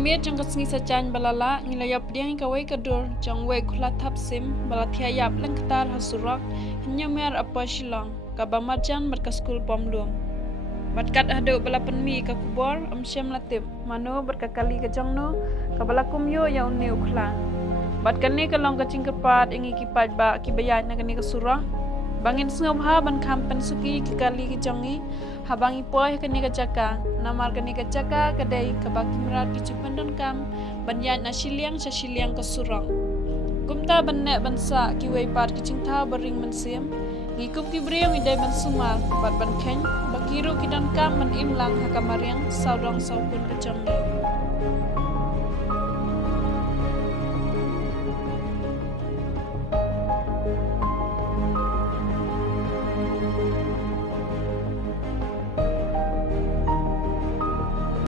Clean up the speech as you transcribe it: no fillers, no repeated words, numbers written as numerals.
Amir jang kasngi sacan balala ngilayap diang kawai kadur jang wei kula tapsim balathia yap lang katar hasurak hanya mer apa shilong kabamarjan merka skul pomlum. Batkat hadu balapan mi ka kubor syam latip mano berkakali ka jangno kabalakum yo ya unni uklan. Batkan ni kalong ka cingkepat ingi kipat ba kibayat na kani ka surah. Bangin sengop ha ban kampen suki kikali kijangi habangi poy kani kacaka namar kani kacaka kadai kabaki merat kicupan dan kam banyan na siliang ke surang kumta banne bansa kiwei par kicingta bering mensim ngikup kibriang idai ban sumal bat ban ken bakiru kidan kam ban imlang hakamariang saudang saupun kecamde.